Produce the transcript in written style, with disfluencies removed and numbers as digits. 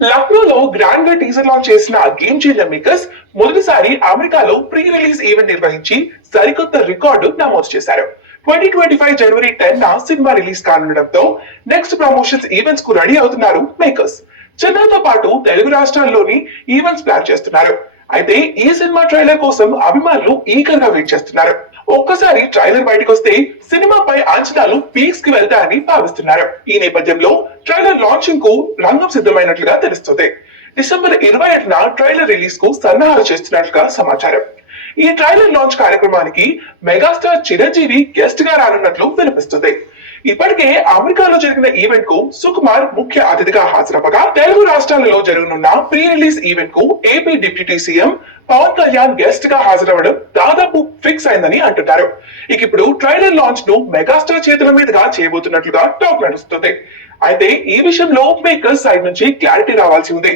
లక్నోలో గ్రాండ్ గా teaser launch చేసిన గేమ్ చేంజర్ మేకర్స్ మొదటిసారి అమెరికాలో ప్రీ రిలీజ్ ఈవెంట్ నిర్వహించి సరికొత్త రికార్డు నమోదు చేశారు. 2025 జనవరి 10 సినిమా రిలీజ్ కానుండటంతో నెక్స్ట్ ప్రమోషన్స్ ఈవెంట్స్ కు రెడీ అవుతున్నారు మేకర్స్. చెన్నైతో పాటు తెలుగు రాష్ట్రాల్లోని ఈవెంట్స్ ప్లాన్ చేస్తున్నారు. అయితే ఈ సినిమా ట్రైలర్ కోసం అభిమానులు ఈగర్ గా వెయిట్ చేస్తున్నారు. ఒక్కసారి ట్రైలర్ బయటకు వస్తే సినిమాపై అంచనాలు పీక్స్ కి వెళ్తాయని భావిస్తున్నారు. ఈ నేపథ్యంలో ట్రైలర్ లాంచింగ్ కు రంగం సిద్ధమైనట్లుగా తెలుస్తుంది. డిసెంబర్ 21న ట్రైలర్ రిలీజ్ కు సన్నాహాలు చేస్తున్నట్లుగా సమాచారం. ఈ ట్రైలర్ లాంచ్ కార్యక్రమానికి మెగాస్టార్ చిరంజీవి గెస్ట్ గా రానున్నట్లు వినిపిస్తుంది. ఇప్పటికే అమెరికాలో జరిగిన ఈవెంట్ కు సుకుమార్ ముఖ్య అతిథిగా హాజరవ్వగా, తెలుగు రాష్ట్రాలలో జరగనున్న ప్రీ రిలీజ్ ఈవెంట్ కు AP deputy CM Pawan Kalyan guest గా హాజరవ్వడం దాదాపు ఫిక్స్ అయిందని అంటున్నారు. ఇప్పుడు ట్రైలర్ లాంచ్ ను మెగాస్టార్ చేతుల మీదుగా చేయబోతున్నట్లుగా టాక్ నడుస్తుంది. అయితే ఈ విషయంలో మేకర్స్ సైడ్ నుంచి క్లారిటీ రావాల్సి ఉంది.